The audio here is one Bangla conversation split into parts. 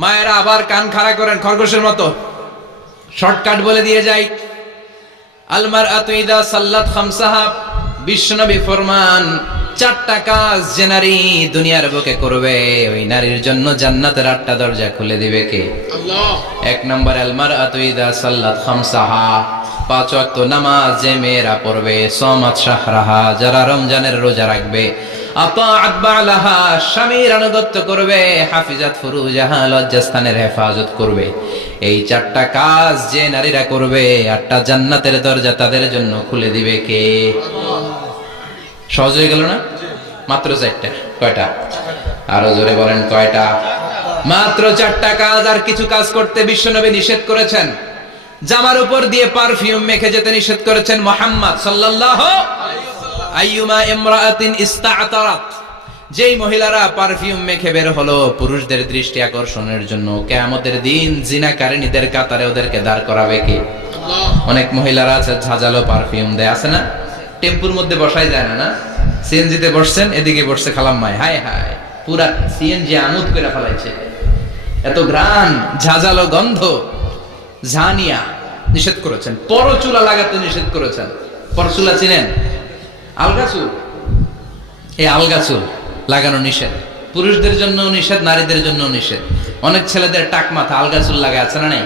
মায়েরা আবার কান খাড়া করেন খরগোশের মতো, শর্টকাট বলে দিয়ে যাই। আলমারআতু ইযা সাল্লাত খামসাহা, বিশ্বনবী ফরমান, চারটা কাজ যে নারী দুনিয়ার বুকে করবে ওই নারীর জন্য জান্নাতের 8টা দরজা খুলে দিবে কে? আল্লাহ। 1 নম্বর, আলমারআতু ইযা সাল্লাত খামসাহা, 5 ওয়াক্ত নামাজ যে মেয়েরা পড়বে, সামাত শাহরাহা, যারা রমজানের রোজা রাখবে, আতাআত বালাহা, স্বামীর আনুগত্য করবে, হাফিজাত ফুরুজাহা, লজ্জাস্থানের হেফাজত করবে। এই 4টা কাজ যে নারীরা করবে 8টা জান্নাতের দরজা তাদের জন্য খুলে দিবে কে? সহজ হয়ে গেল না? মাত্র 4টা। কয়টা? আরো জোরে বলেন কয়টা? মাত্র 4টা কাজ। আর কিছু কাজ করতে বিশ্বনবী নিষেধ করেছেন। জামার উপর দিয়ে পারফিউম মেখে যেতে নিষেধ করেছেন মুহাম্মদ সাল্লাল্লাহু আলাইহি ওয়াসাল্লাম। আইয়ুমা ইমরাআতিন ইস্তা'তারাত, যেই মহিলারা পারফিউম মেখে বের হলো পুরুষদের দৃষ্টি আকর্ষণের জন্য, কিয়ামতের দিন জিনাকারিনীদের কাতারে ওদেরকে দাঁড় করাবে কে? আল্লাহ। অনেক মহিলারা আছে ঝাঁঝালো পারফিউম দেয়, আছে না? টেম্পুর মধ্যে বসাই যায় না, না? সিএনজিতে বসছেন, এদিকে বসছে খালাম্মাই, হায় হায় পুরা সিএনজি আমোদ করে ফেলাইছে, এত ঘ্রাণ, ঝাঁঝালো গন্ধ। জানিয়া নিষেধ করেছেন। পরচুলা লাগাতে নিষেধ করেছেন। পরচুলা চিনেন? আলগা চুল, এই আলগা চুল লাগানো নিষেধ। পুরুষদের জন্য নিষেধ, নারীদের জন্য নিষেধ। অনেক ছেলেদের টাক মাথা আলগা চুল লাগা আছে না? নাই?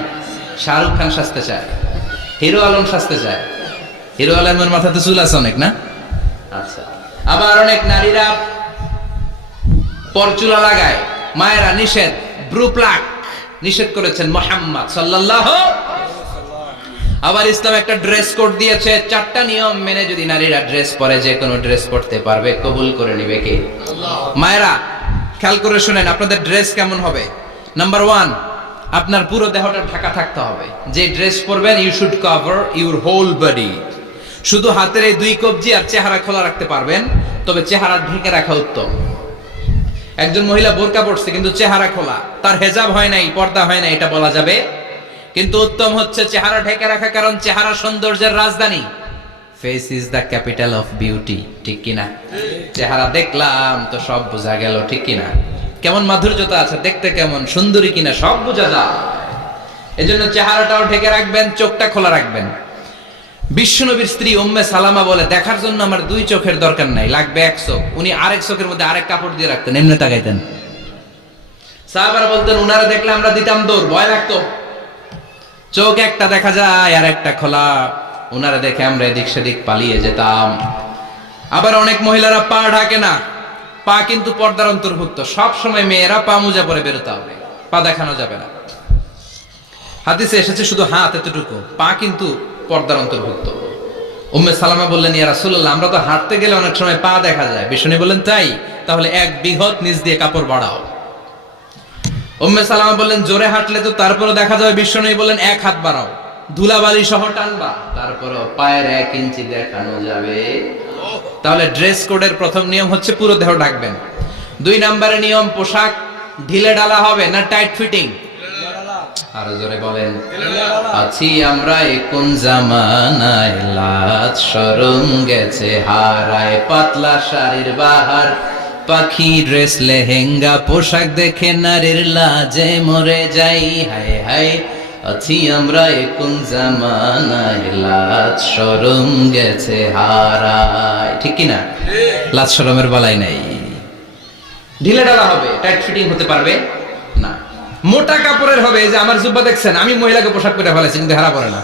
শাহরুখ খান সাজতে চায়, হিরো আলম সাজতে চায়। হিরো আলমের মাথাতে চুল আছে অনেক, না? আচ্ছা। আবার অনেক নারীরা পরচুলা লাগায়, মায়েরা নিষেধ। ব্রু প্লাক নিষেধ করেছেন মুহাম্মদ সাল্লাল্লাহু আলাইহি ওয়াসাল্লাম। আবার ইসলাম একটা ড্রেস কোড দিয়েছে, 4টা নিয়ম মেনে যদি নারীরা ড্রেস পরে যে কোনো ড্রেস পরতে পারবে, কবুল করে নিবে কে? আল্লাহ। মায়েরা খেয়াল করে শুনেন, আপনাদের ড্রেস কেমন হবে? নাম্বার 1, আপনার পুরো দেহটা ঢাকা থাকতে হবে। যে ড্রেস পরবেন you should cover your whole body. শুধু হাতের এই 2 কবজি আর চেহারা খোলা রাখতে পারবেন, তবে চেহারা ঢেকে রাখা উত্তম। একজন মহিলা বোরকা পড়ছে কিন্তু চেহারা খোলা, তার হেজাব হয় নাই, পর্দা হয় নাই, এটা বলা যাবে? কিন্তু উত্তম হচ্ছে চেহারা ঢেকে রাখা, কারণ চেহারা সৌন্দর্যের রাজধানী। Face is the capital of beauty, ঠিক কিনা? চেহারা দেখলাম তো সব বোঝা গেল, ঠিক কিনা? কেমন মাধুর্যতা আছে, দেখতে কেমন সুন্দরী কিনা সব বোঝা যায়। এজন্য চেহারাটাও ঢেকে রাখবেন, চোখটা খোলা রাখবেন। বিশ্বনবীর স্ত্রী উম্মে সালামা বলে, দেখার জন্য আমার 2 চোখের দরকার নাই, লাগবে 1 চোখ। উনি আরেক চোখের মধ্যে আরেক কাপড় দিয়ে রাখতেন, এমনি তাকাইতেন। সাহাবারা বলতেন, উনারা দেখলে আমরা দিতাম দৌড়, ভয় লাগতো। চোখ একটা দেখা যায় আর একটা খোলা, উনারা দেখে আমরা এদিক সেদিক পালিয়ে যেতাম। আবার অনেক মহিলারা পা ঢাকে না, পা কিন্তু পর্দার অন্তর্ভুক্ত। সব সময় মেয়েরা পা মোজা পরে বেরোতে হবে, পা দেখানো যাবে না। হাদিসে এসেছে শুধু হাত এতটুকু, পা কিন্তু পর্দার অন্তর্ভুক্ত। উম্মে সালামা বললেন, ইয়া রাসূলুল্লাহ, আমরা তো হাঁটতে গেলে অনেক সময় পা দেখা যায়। বিষ্ণু বললেন, তাই? তাহলে 1 বিঘত নিচ দিয়ে কাপড় বাড়াও। উম্মে সালামা বললেন, জোরে হাঁটলে তো তারপরে দেখা যাবে। বিষ্ণু বললেন, 1 হাত বাড়াও, ধুলাবালি সহ টানবা, তারপরে পায়ের 1 ইঞ্চি দেখানো যাবে। তাহলে ড্রেস কোডের প্রথম নিয়ম হচ্ছে পুরো দেহ ঢাকবেন। 2 নম্বরের নিয়ম, পোশাক ঢিলে ঢালা হবে না টাইট ফিটিং? আরো জোরে বলেন। আছি আমরা কোন জামানায়, লাজ শরম গেছে হারায়, পাতলা শাড়ির বাহার, পাখি ড্রেস লেহেঙ্গা, পোশাক দেখে নারীর লাজে মরে যাই, হায় হায়। আছি আমরা কোন জামানায়, লাজ শরম গেছে হারায়, ঠিক কিনা? লাজ শরমের বালাই নাই। ঢিলে ঢালা হবে, টাইট ফিটিং হতে পারবে না। মোটা কাপড়ের হবে, এই যে আমার জুব্বা দেখছেন, আমি মহিলাকে পোশাক পরে ফেলেছি কিন্তু হেরা পরে না,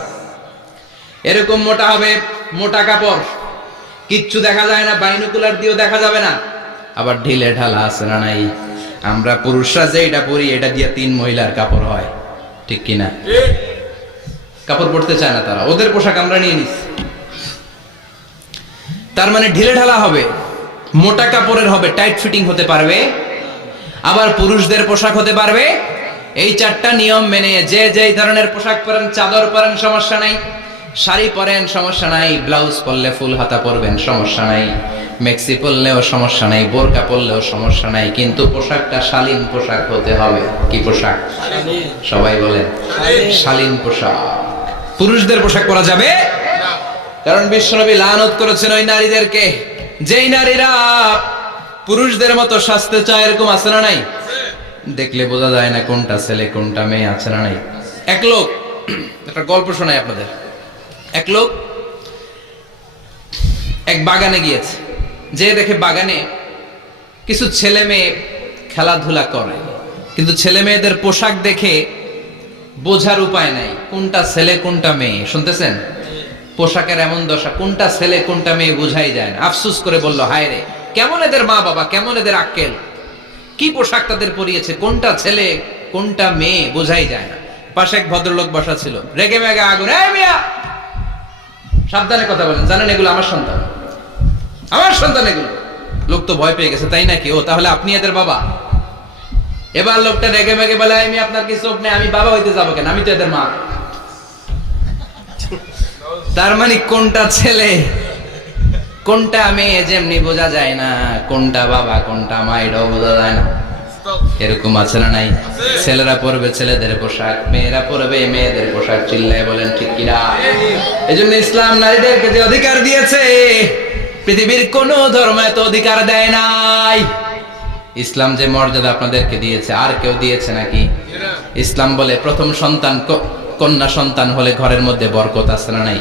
এরকম মোটা হবে। মোটা কাপড়, কিচ্ছু দেখা যায় না, বাইনোকুলার দিয়েও দেখা যাবে না। আবার ঢিলে ঢালা আছে না নাই? আমরা পুরুষরা যে এটা পরি, এটা দিয়ে 3 মহিলার কাপড় হয়, ঠিক কিনা? কাপড় পরতে চায় না তারা, ওদের পোশাক আমরা নিয়ে নিচ্ছি। তার মানে ঢিলে ঢালা হবে, মোটা কাপড়ের হবে, টাইট ফিটিং হতে পারবে। আবার পুরুষদের পোশাক হতে পারবে। এই 4টা নিয়ম মেনে যে যেই ধরনের পোশাক পরেন, চাদর পরেন সমস্যা নাই, শাড়ি পরেন সমস্যা নাই, ব্লাউজ পরলে ফুল হাতা পরবেন সমস্যা নাই, মেক্সি পরলেও সমস্যা নাই, বোরকা পরলেও সমস্যা নাই, কিন্তু পোশাকটা শালীন পোশাক হতে হবে। কি পোশাক? সবাই বলেন, শালীন পোশাক। পুরুষদের পোশাক পরা যাবে না, কারণ বিশ্বনবী লানত করেছেন ওই নারীদেরকে, যেই নারীরা পুরুষদের মতো সাজতে চায়। এরকম আছে না নাই? দেখলে বোঝা যায় না কোনটা ছেলে কোনটা মেয়ে, আছে না নাই? এক লোক, একটা গল্প শোনাই আপনাদের। এক লোক এক বাগানে গিয়েছে, যে দেখে বাগানে কিছু ছেলে মেয়ে খেলাধুলা করে, কিন্তু ছেলে মেয়েদের পোশাক দেখে বোঝার উপায় নাই কোনটা ছেলে কোনটা মেয়ে। শুনতেছেন? পোশাকের এমন দশা, কোনটা ছেলে কোনটা মেয়ে বোঝাই যায় না। আফসোস করে বলল, হায় রে, কেমন এদের মা বাবা, কেমন এদের আক্কেল, কি পোশাক তাদের পরিয়েছে, কোনটা ছেলে কোনটা মেয়ে বোঝাই যায় না। পাশে এক ভদ্রলোক বসা ছিল, রেগে মেগে আগুন, এই মিয়া সাবধানে কথা বলেন, জানেন এগুলো আমার সন্তান, আমার সন্তান এগুলো। লোক তো ভয় পেয়ে গেছে, তাই নাকি? ও তাহলে আপনি এদের বাবা? এবার লোকটা রেগে মেগে বলে, আমি আপনার কি চোখ নেই, আমি বাবা হইতে যাবো কেন, আমি তো এদের মা। তার মানে কোনটা ছেলে কোনটা মেয়ে যেমনি বোঝা যায় না, কোনটা বাবা কোনটা মা এটাও বোঝা যায় না। এরকম আছে না নাই? ছেলেরা পরবে ছেলেদের পোশাক, মেয়েরা পরবে মেয়েদের পোশাক। চিল্লায় বলেন ঠিক কিনা? এজন্য ইসলাম নারীদেরকে যে অধিকার দিয়েছে, পৃথিবীর কোন ধর্ম এত অধিকার দেয় নাই। ইসলাম যে মর্যাদা আপনাদেরকে দিয়েছে, আর কেউ দিয়েছে নাকি? ইসলাম বলে প্রথম সন্তান কন্যা সন্তান হলে ঘরের মধ্যে বরকত আছে না নাই?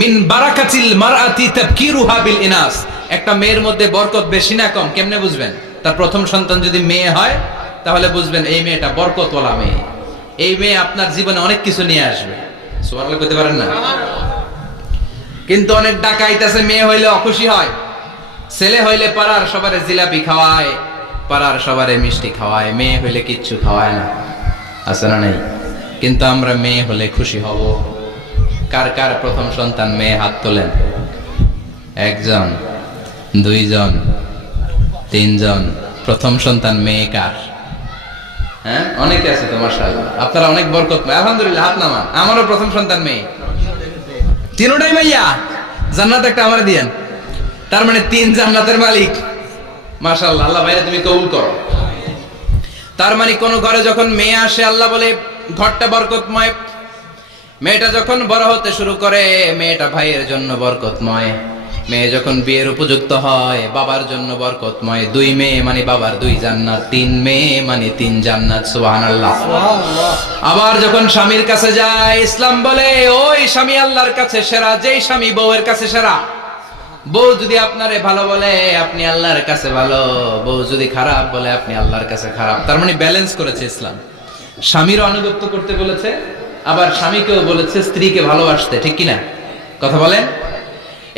মিন বারাকাতিল মারআতি তাবকিরুহা বিল ইনাস। একটা মেয়ের মধ্যে বরকত বেশি না কম কেমনে বুঝবেন? তার প্রথম সন্তান যদি মেয়ে হয়, তাহলে বুঝবেন এই মেয়েটা বরকতওয়ালা মেয়ে, এই মেয়ে আপনার জীবনে অনেক কিছু নিয়ে আসবে। সুবহানাল্লাহ কইতে পারেন না? কিন্তু অনেক ডাকাইত আছে, মেয়ে হইলে অখুশি হয়, ছেলে হইলে পাড়ার সবারে জিলাপি খাওয়ায়, পাড়ার সবারে মিষ্টি খাওয়ায়, মেয়ে হইলে কিচ্ছু খাওয়ায় না, আছে না নাই? কিন্তু আমরা মেয়ে হলে খুশি হব। কার কার প্রথম সন্তান মেয়ে? হাত তোলেন। একজন, দুইজন, তিনজন। প্রথম সন্তান মেয়ে কার? হ্যাঁ, অনেকে আছে তো মাশাআল্লাহ, আপনারা অনেক বরকতময়, আলহামদুলিল্লাহ। হাত নামান। আমারও প্রথম সন্তান মেয়ে, তিনটাই মাইয়া। জান্নাত একটা আমার দিয়েন, তার মানে 3 জান্নাতের মালিক। মাশাআল্লাহ, আল্লাহ ভাইরা তুমি কবুল করো। তার মানে কোন ঘরে যখন মেয়ে আসে, আল্লাহ বলে ঘরটা বরকতময়। মেয়েটা যখন বড় হতে শুরু করে, মেয়েটা ভাইয়ের জন্য বরকতময়। মেয়ে যখন বিয়ের উপযুক্ত হয়, বাবার জন্য বরকতময়। 2 মেয়ে মানে বাবার 2 জান্নাত, 3 মেয়ে মানে 3 জান্নাত। সুবহানাল্লাহ। আবার যখন স্বামীর কাছে যায়, ইসলাম বলে ওই স্বামী আল্লাহর কাছে সেরা, যেই স্বামী বউয়ের কাছে সেরা। বউ যদি আপনারে ভালো বলে, আপনি আল্লাহর কাছে ভালো। বউ যদি খারাপ বলে, আপনি আল্লাহর কাছে খারাপ। তার মানে ব্যালেন্স করেছে ইসলাম। স্বামীর আনুগত্য করতে বলেছে, আবার স্বামীকেও বলেছে স্ত্রীকে ভালোবাসতে, ঠিক কিনা? কথা বলেন।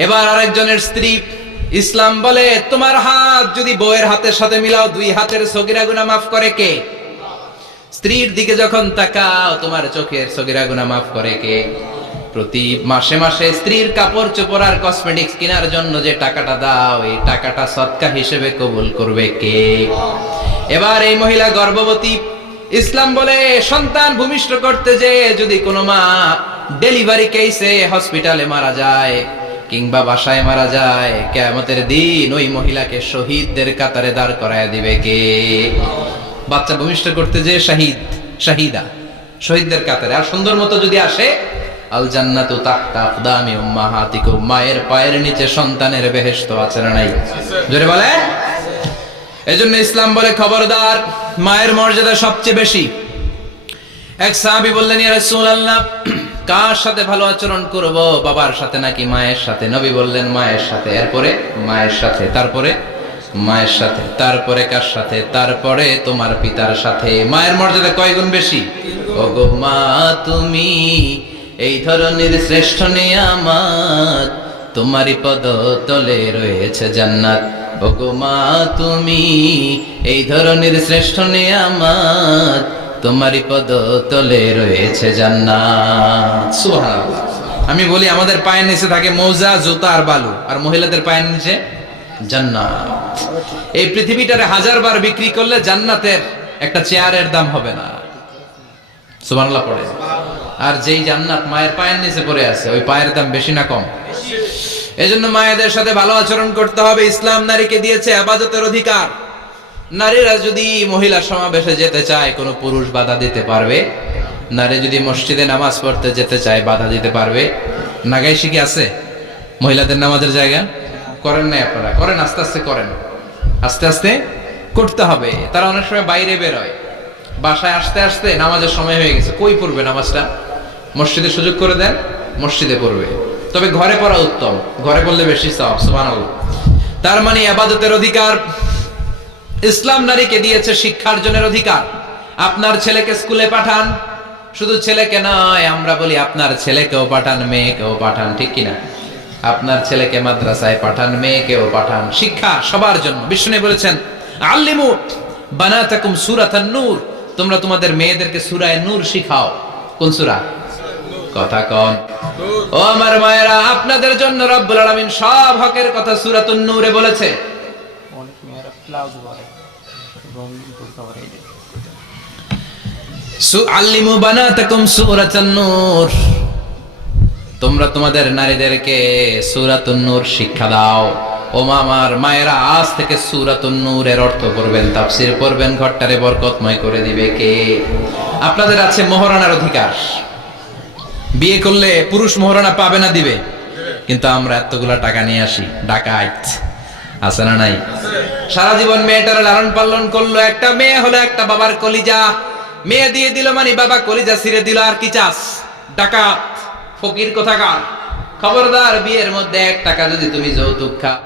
এবার আরেকজনের স্ত্রী, ইসলাম বলে তোমার হাত যদি বউয়ের হাতের সাথে মিলাও, 2 হাতের সগীরা গুনাহ মাফ করে কে? স্ত্রীর দিকে যখন তাকাও, তোমার চোখের সগীরা গুনাহ মাফ করে কে? প্রতি মাসে মাসে স্ত্রীর কাপড় চোপড় আর কসমেটিক্স কেনার জন্য যে টাকাটা দাও, এই টাকাটা সদকা হিসেবে কবুল করবে কে? এবার এই মহিলা গর্ভবতী, ইসলাম বলে সন্তান ভূমিষ্ঠ করতে যে যদি কোনো মা ডেলিভারি কেসে হসপিটালে মারা যায় কিংবা বাসায় মারা যায়, কিয়ামতের দিন ওই মহিলাকে শহীদদের কাতারে দাঁড় করায় দিবে কে? বাচ্চা ভূমিষ্ঠ করতে যে শাহিদ, শাহিদা, শহীদদের কাতারে। আর সুন্দর মতো যদি আসে, আল জান্নাতু তাহতা আকদামি উম্মাহাতিকুম, মায়ের পায়ের নিচে সন্তানের বেহেশত, আছে না নাই? জোরে বলে। এজন্য ইসলাম বলে খবরদার, মায়ের মর্যাদা সবচেয়ে বেশি। এক সাহাবী বললেন, ইয়া রাসূলুল্লাহ, কার সাথে ভালো আচরণ করব, বাবার সাথে নাকি মায়ের সাথে? নবী বললেন মায়ের সাথে, এরপরে মায়ের সাথে, তারপরে মায়ের সাথে, তারপরে কার সাথে? তারপরে তোমার পিতার সাথে। মায়ের মর্যাদা কয় গুণ বেশি? ওগো মা তুমি এই ধরনের শ্রেষ্ঠ নিয়ামত, তোমারই পদতলে রয়েছে জান্নাত। ওগো মা তুমি এই ধরনের শ্রেষ্ঠ নিয়ামত, তোমারই পদতলে রয়েছে জান্নাত। সুবহানাল্লাহ। আমি বলি আমাদের পায়ের নিচে থাকে মৌজা, জুতা আর বালু, আর মহিলাদের পায়ের নিচে জান্নাত। এই পৃথিবীটারে 1000 বার বিক্রি করলে জান্নাতের একটা চেয়ারের দাম হবে না। সুবহানাল্লাহ পড়ে। আর যেই জান্নাত মায়ের পায়ের নিচে পড়ে আছে, ওই পায়ের দাম বেশি না কম? এজন্য মায়েদের সাথে ভালো আচরণ করতে হবে। ইসলাম নারীকে দিয়েছে ইবাদতের অধিকার। নারীরা যদি মহিলা সমাবেশে যেতে চায়, কোনো পুরুষ বাধা দিতে পারবে? নারী যদি মসজিদে নামাজ পড়তে যেতে চায়, বাধা দিতে পারবে? নাগাইশি কি আছে মহিলাদের নামাজের জায়গা? করেন নাই আপনারা? করেন, আস্তে আস্তে করেন, আস্তে আস্তে করতে হবে। তারা অনেক সময় বাইরে বের হয়, বাসায় আসতে আসতে নামাজের সময় হয়ে গেছে, কই পড়বে নামাজটা? মসজিদে সুযোগ করে দেন, মসজিদে পড়বে। তবে ঘরে পড়া উত্তম, ঘরে পড়লে বেশি সওয়াব। সুবহানাল্লাহ। তার মানে ইবাদতের অধিকার ইসলাম নারীকে দিয়েছে, শিক্ষার্জনের অধিকার। আপনার ছেলেকে স্কুলে পাঠান, শুধু ছেলেকে নয়, আমরা বলি আপনার ছেলেকেও পাঠান, মেয়েকেও পাঠান, ঠিক কিনা? আপনার ছেলেকে মাদ্রাসায় পাঠান, মেয়েকেও পাঠান। শিক্ষা সবার জন্য। বিষ্ণু বলেছেন, আল্লিমু বানাতাকুম সূরাতান নূর, তোমরা তোমাদের মেয়েদেরকে সূরা নূর শিখাও। কোন সূরা? কথা কন। ও আমার মায়েরা, আপনাদের জন্য রব্বুল আলামিন সব হকের কথা সূরাতুন নূরে বলেছে। অনেক মেয়েরা প্লাউজ পরে এবং বোরকা পরে। আল্লিমু বানাতাকুম সূরাতুন নূর, তোমরা তোমাদের নারীদেরকে সূরাতুন নূর শিক্ষা দাও। ও আমার মায়েরা, আজ থেকে সূরাতুন নূরের অর্থ পড়বেন, তাফসীর পড়বেন, ঘরটারে বরকতময় করে দিবে কে? আপনাদের আছে মোহরানার অধিকার। বিয়ে করলে পুরুষ মোহরানা পাবে না, দিবে। কিন্তু আমরা এতগুলা টাকা নিয়ে আসি, ডাকাইত আছে না নাই? সারা জীবন মেয়েটার লালন পালন করলো, একটা মেয়ে হলো একটা বাবার কলিজা। মেয়ে দিয়ে দিল মানে বাবা কলিজা ছিঁড়ে দিল, আর কি চাস? ডাকাত, ফকির কোথাকার। খবরদার, বিয়ের মধ্যে 1 টাকা যদি তুমি যৌতুক খাও,